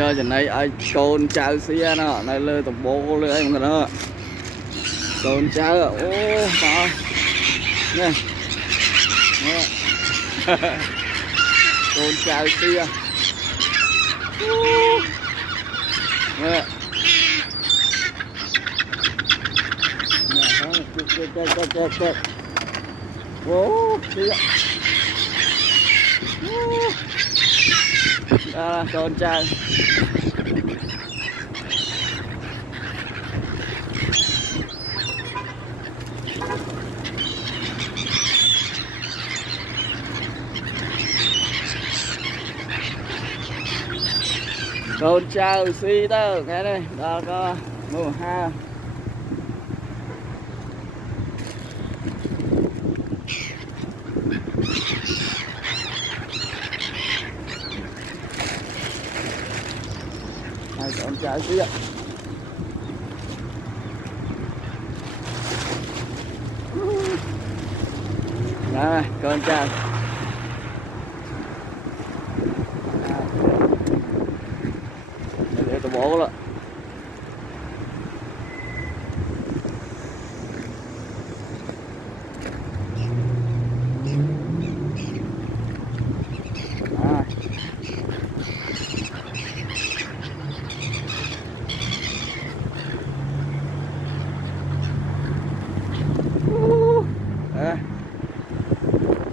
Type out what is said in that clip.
chơi giờ này ai con chào xia nó này lơ tập bố lơ anh nó con chào ô đó nè con chào xia nè chết ô xia đó con chào con chào xi đó nghe đây đó có mùa ha hai con chào xi ạ đó con chào để tôi bố đó